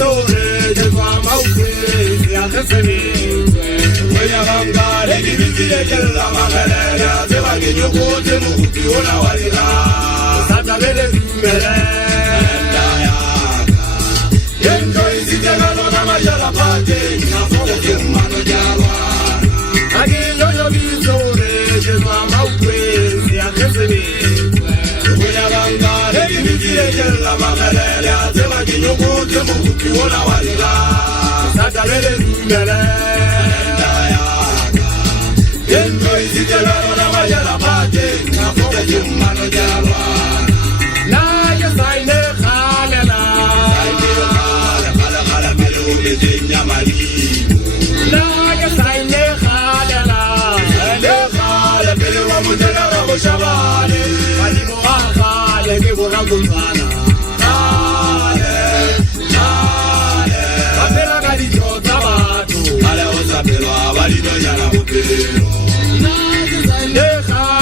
visore de mama uke ya keseni wenya bangale gibitile kella magalera zeba ginyukote mukuti ona walira sata bele mere daya yendo izitagalo na majala pate na fogo kumano jalwa agiyo yo visore de mama uke ya keseni wenya bangale gibitile kella magalera zeba ginyukote mukuti ona walira sata bele mere yendo izitagalo na majala pate na fogo kumano jalwa na ya saine khalela khala melu bidinya mali na ya saine khalela khala melu wa mutala wa shabale mali mo khala ke bona kunana apela kali jota batu ala osapelo abali no yana mupelo na ya saine khalela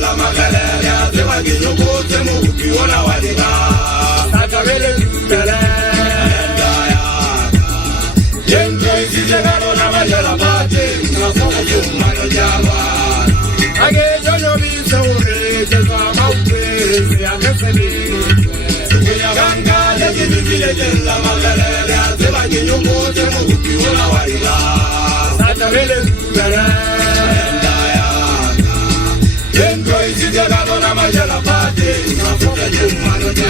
la magalera se va ginyukote mukuti ona walira sata bele mere yendo izitagalo na majala pate na fogo kumano jalwa agiyo yo visore de mama uke ya keseni wenya bangale gibitile la magalera se va ginyukote mukuti ona walira sata bele mere yendo izitagalo na majala pate na fogo kumano jalwa